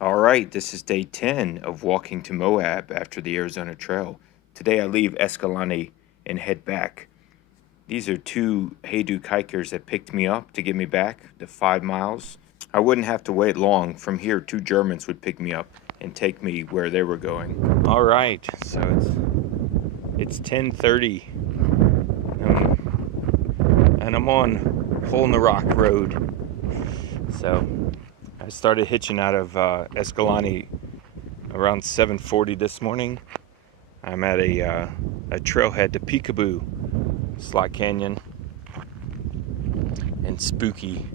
All right, this is day 10 of walking to Moab after the Arizona Trail. Today I leave Escalante and head back. These are two Hayduke hikers that picked me up to get me back the 5 miles. I wouldn't have to wait long. From here, two Germans would pick me up and take me where they were going. All right, so it's 10:30, and I'm on Hole in the Rock Road. So I started hitching out of Escalante around 7:40 this morning. I'm at a trailhead to Peekaboo, Slot Canyon, and Spooky.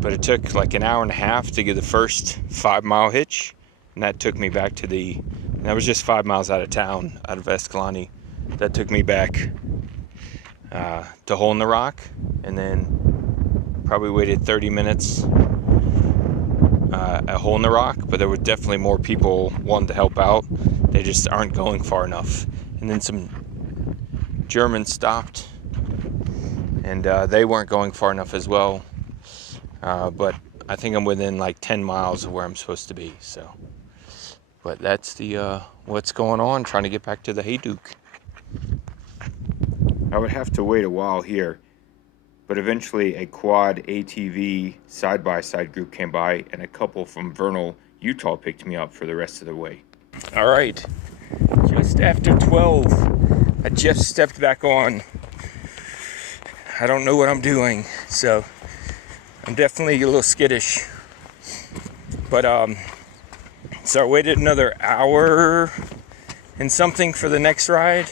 But it took like an hour and a half to get the first 5 mile hitch, and that took me back to that was just 5 miles out of town, out of Escalante. That took me back to Hole in the Rock, and then probably waited 30 minutes at Hole in the Rock, but there were definitely more people wanting to help out. They just aren't going far enough. And then some Germans stopped, and they weren't going far enough as well. But I think I'm within like 10 miles of where I'm supposed to be. So, but that's the what's going on, trying to get back to the Hayduke. I would have to wait a while here, but eventually a quad ATV side-by-side group came by, and a couple from Vernal, Utah picked me up for the rest of the way. All right, just after 12, I just stepped back on. I don't know what I'm doing, so I'm definitely a little skittish. But so I waited another hour and something for the next ride.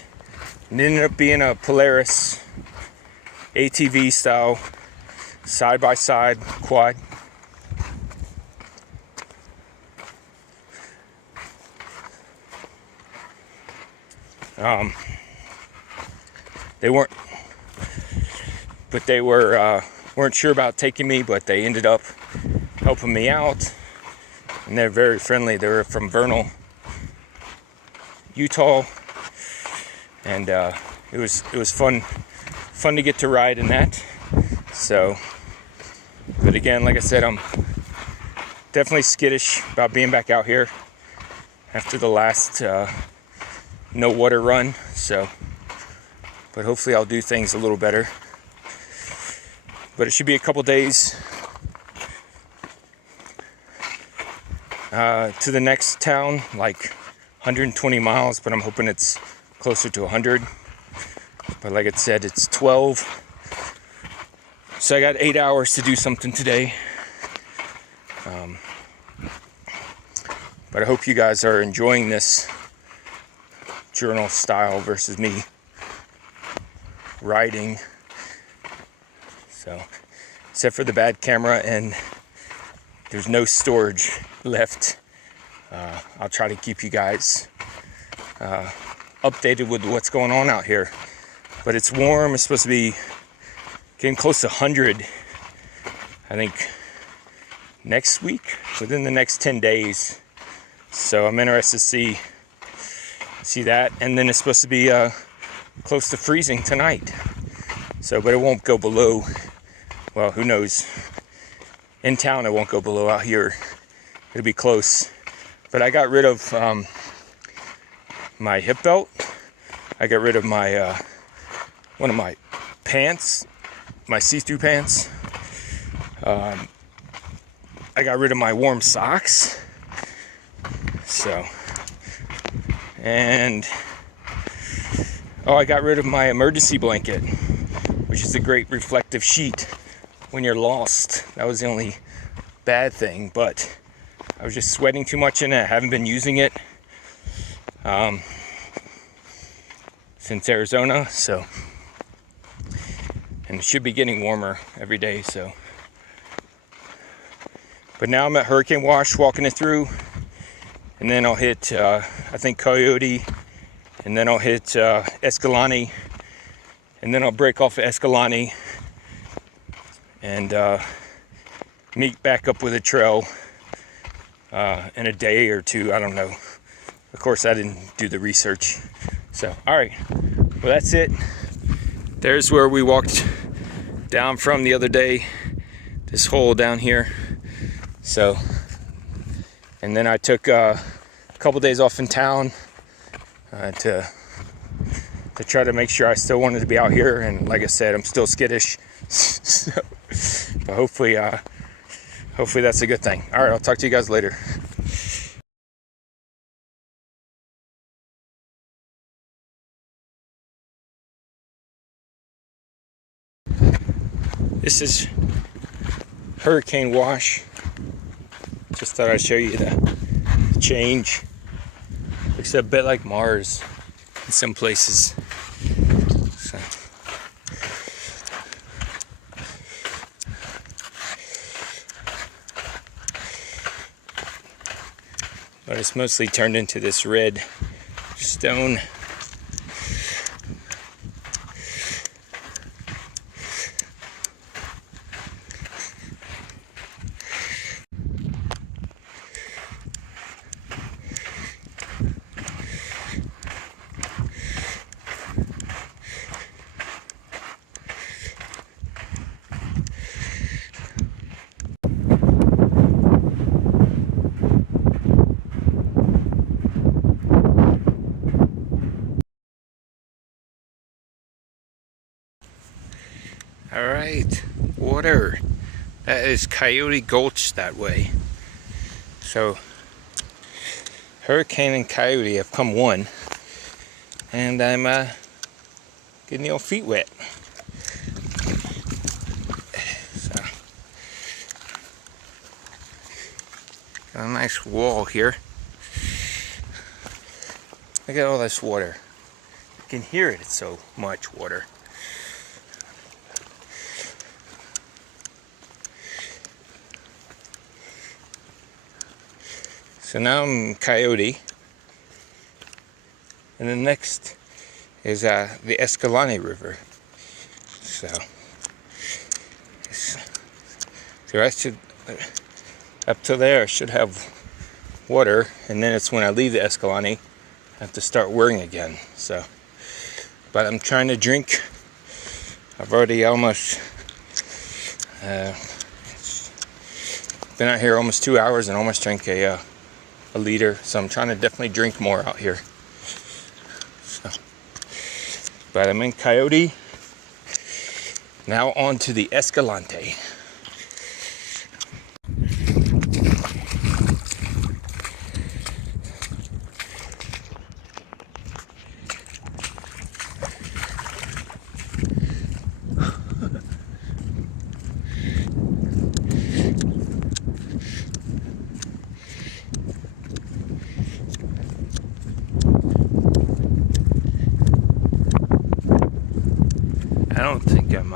It ended up being a Polaris ATV style side-by-side quad. They weren't sure about taking me, but they ended up helping me out, and they're very friendly. They were from Vernal, Utah, and it was fun to get to ride in that. So, but again, like I said, I'm definitely skittish about being back out here after the last no water run. So, but hopefully I'll do things a little better. But it should be a couple days to the next town, like 120 miles, but I'm hoping it's closer to 100. But like I said, it's 12. So I got 8 hours to do something today. But I hope you guys are enjoying this journal style versus me riding. So, except for the bad camera and there's no storage left, I'll try to keep you guys updated with what's going on out here. But it's warm. It's supposed to be getting close to 100, I think, next week, within the next 10 days. So I'm interested to see that. And then it's supposed to be close to freezing tonight. So, but it won't go below, well, who knows. In town, it won't go below. Out here, it'll be close. But I got rid of my hip belt. I got rid of my one of my pants, my see-through pants. I got rid of my warm socks. So, and I got rid of my emergency blanket, which is a great reflective sheet when you're lost. That was the only bad thing, but I was just sweating too much in it. I haven't been using it since Arizona, so, and it should be getting warmer every day, so. But now I'm at Hurricane Wash, walking it through, and then I'll hit, I think, Coyote, and then I'll hit Escalante, and then I'll break off of Escalante and meet back up with a trail in a day or two. I don't know. Of course, I didn't do the research. So, all right. Well, that's it. There's where we walked down from the other day. this hole down here. So, and then I took a couple days off in town to try to make sure I still wanted to be out here. And like I said, I'm still skittish. So, but hopefully that's a good thing. All right, I'll talk to you guys later. This is hurricane wash. Just thought I'd show you the change. Looks a bit like Mars in some places. So. But it's mostly turned into this red stone. All right, water. That is Coyote Gulch that way. So, Hurricane and Coyote have come one, and I'm getting the old feet wet. So, got a nice wall here. Look at all this water. You can hear it, it's so much water. So now I'm in Coyote, and the next is the Escalante River. So I should, up to there I should have water, and then it's when I leave the Escalante I have to start worrying again. So, but I'm trying to drink. I've already almost been out here almost 2 hours and almost drank a liter, so I'm trying to definitely drink more out here. So, but I'm in Coyote. Now on to the Escalante. I don't think I'm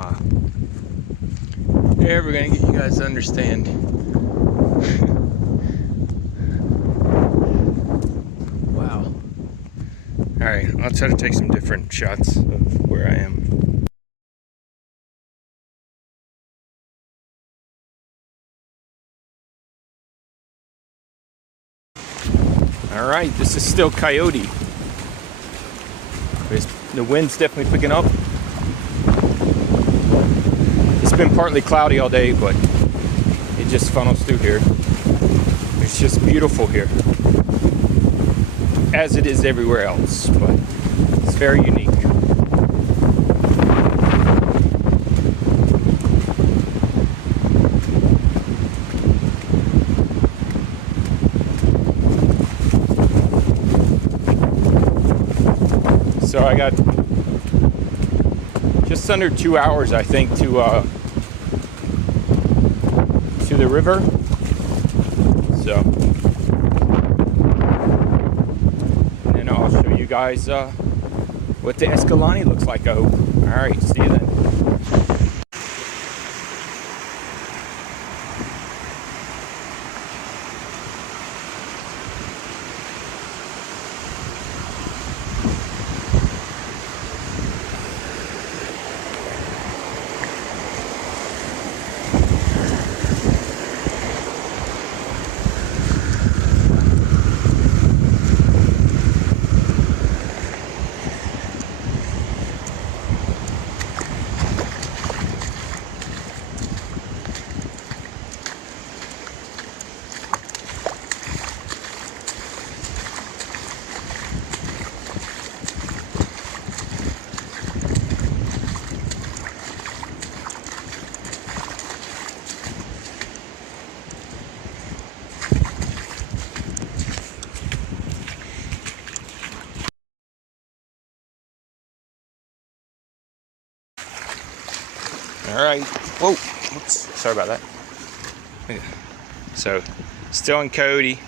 ever gonna get you guys to understand. Wow. Alright, I'll try to take some different shots of where I am. Alright, this is still Coyote. The wind's definitely picking up. It's been partly cloudy all day, but it just funnels through here. It's just beautiful here, as it is everywhere else, but it's very unique. So I got just under 2 hours, I think, to the river. So, and then I'll show you guys what the Escalante looks like, I hope. Alright, see you then. All right. Whoa. Oops. Sorry about that. So, still in Coyote.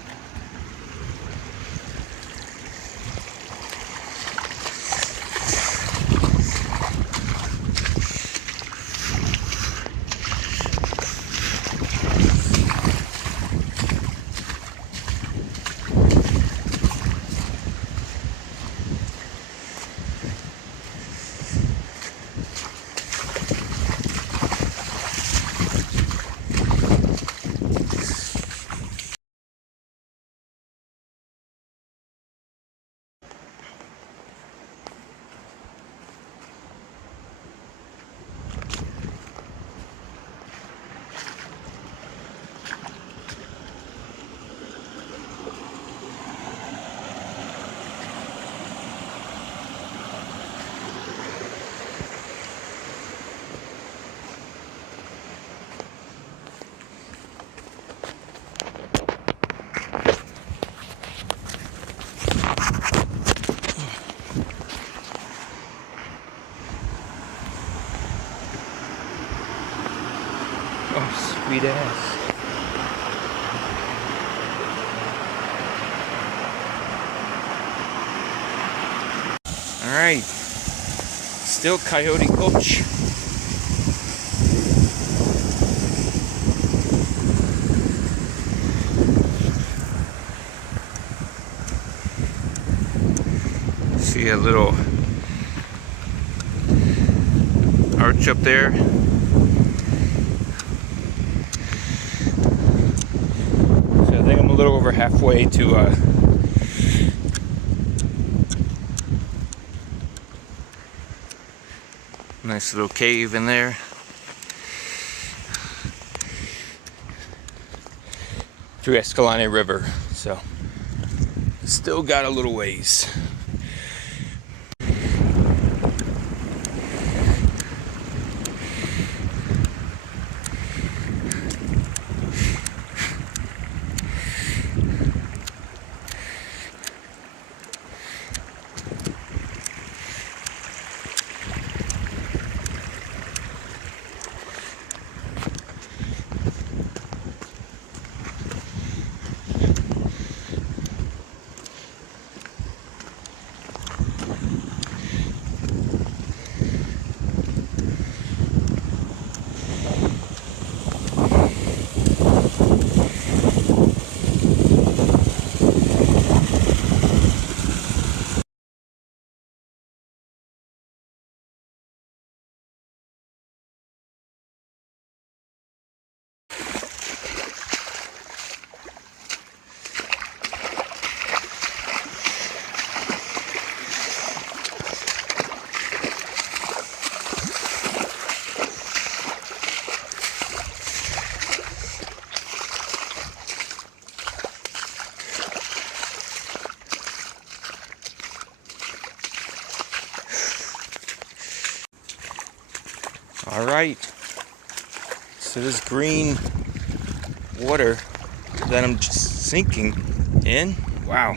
Oh, sweet ass. All right, still Coyote Gulch. See a little arch up there. So I think I'm a little over halfway to nice little cave in there. Through Escalante River, so still got a little ways. All right, so this green water that I'm just sinking in, wow.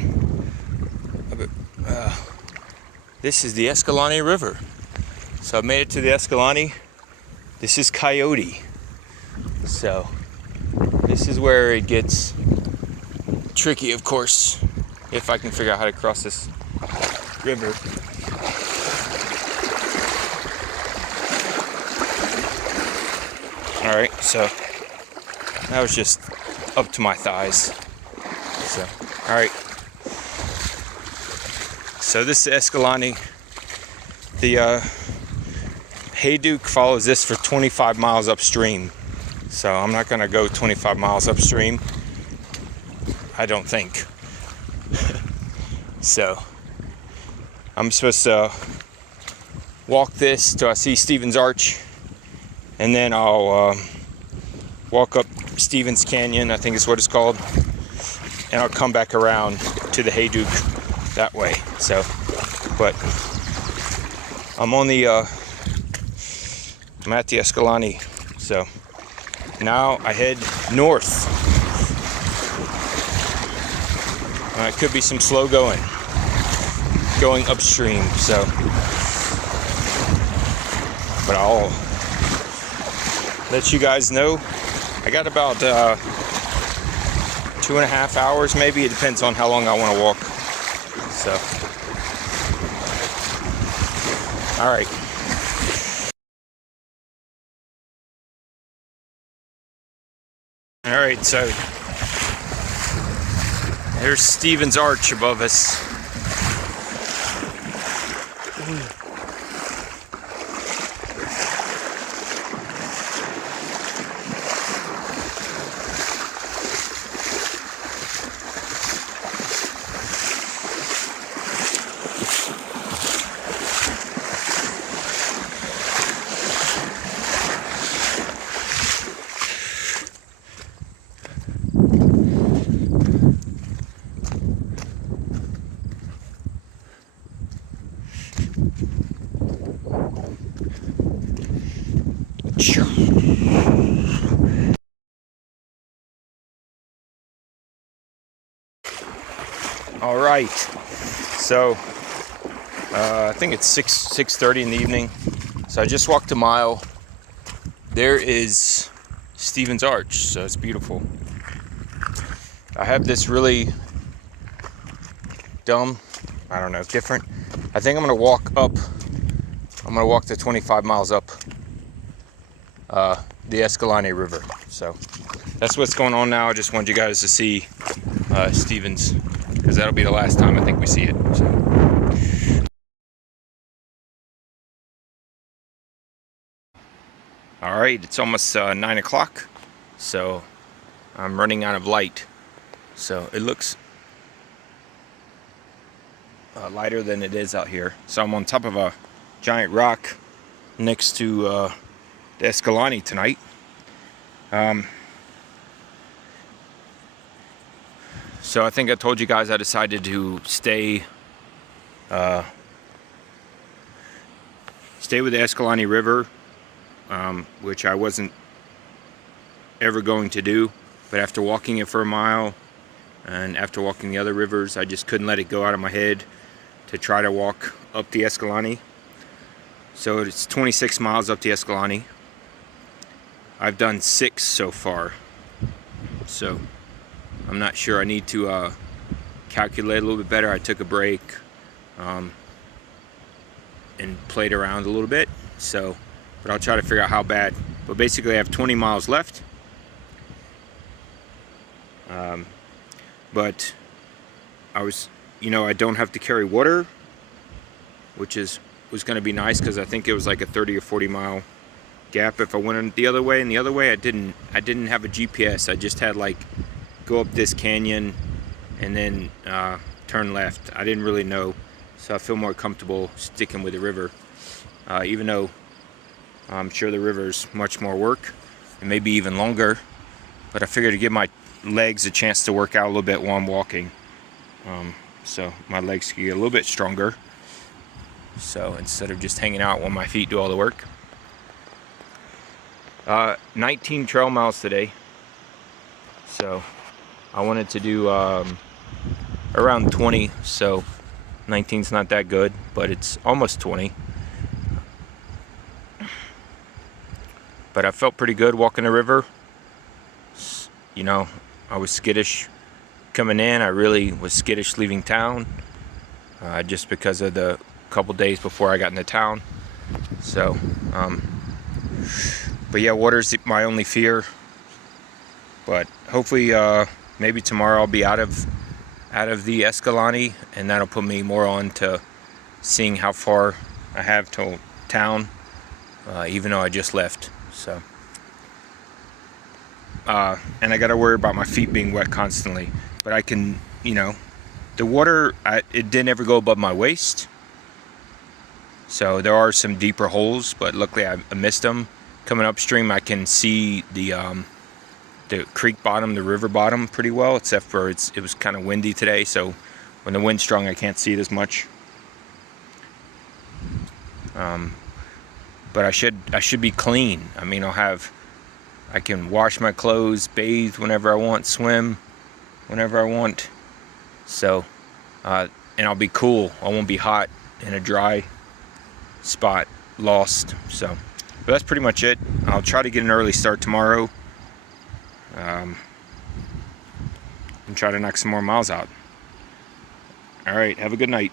This is the Escalante River. So I made it to the Escalante. This is Coyote. So this is where it gets tricky, of course, if I can figure out how to cross this river. All right, so that was just up to my thighs. So, all right. So this is Escalante. The Hayduke follows this for 25 miles upstream. So I'm not gonna go 25 miles upstream. I don't think. So I'm supposed to walk this till I see Stevens Arch, and then I'll walk up Stevens Canyon, I think is what it's called, and I'll come back around to the Hayduke that way. So, but I'm on the I'm at the Escalante. So now I head north. It could be some slow going upstream. So, but let you guys know. I got about 2.5 hours maybe. It depends on how long I want to walk. So, all right. All right, so there's Stevens Arch above us. All right, so I think it's 6:30 in the evening. So I just walked a mile. There is Stevens Arch, so it's beautiful. I have this really dumb, I don't know, different. I think I'm gonna walk up. I'm gonna walk the 25 miles up the Escalante River. So that's what's going on now. I just wanted you guys to see Stevens, because that'll be the last time I think we see it. So. All right, it's almost 9 o'clock, so I'm running out of light. So it looks lighter than it is out here. So I'm on top of a giant rock next to the Escalante tonight. So I think I told you guys I decided to stay with the Escalante River, which I wasn't ever going to do. But after walking it for a mile, and after walking the other rivers, I just couldn't let it go out of my head to try to walk up the Escalante. So it's 26 miles up the Escalante. I've done 6 so far. So I'm not sure. I need to calculate a little bit better. I took a break and played around a little bit. So, but I'll try to figure out how bad. But basically I have 20 miles left. But I don't have to carry water, which was going to be nice, because I think it was like a 30 or 40 mile gap if I went the other way. And the other way I didn't have a GPS. I just had like go up this canyon and then turn left. I didn't really know, so I feel more comfortable sticking with the river, even though I'm sure the river's much more work and maybe even longer. But I figured to give my legs a chance to work out a little bit while I'm walking, so my legs can get a little bit stronger, so instead of just hanging out while my feet do all the work. 19 trail miles today, so I wanted to do around 20, so 19's not that good, but it's almost 20. But I felt pretty good walking the river. I was skittish coming in. I really was skittish leaving town, just because of the couple days before I got into town. So, but yeah, water's my only fear. But hopefully, maybe tomorrow I'll be out of the Escalante, and that'll put me more on to seeing how far I have to town, even though I just left. So. And I got to worry about my feet being wet constantly. But I can, the water, it didn't ever go above my waist. So there are some deeper holes, but luckily I missed them. Coming upstream, I can see the creek bottom, the river bottom pretty well, except for it was kind of windy today. So when the wind's strong, I can't see it as much. But I should be clean. I mean, I can wash my clothes, bathe whenever I want, swim whenever I want. So, and I'll be cool. I won't be hot in a dry spot, lost. So, But that's pretty much it. I'll try to get an early start tomorrow. And try to knock some more miles out. All right, have a good night.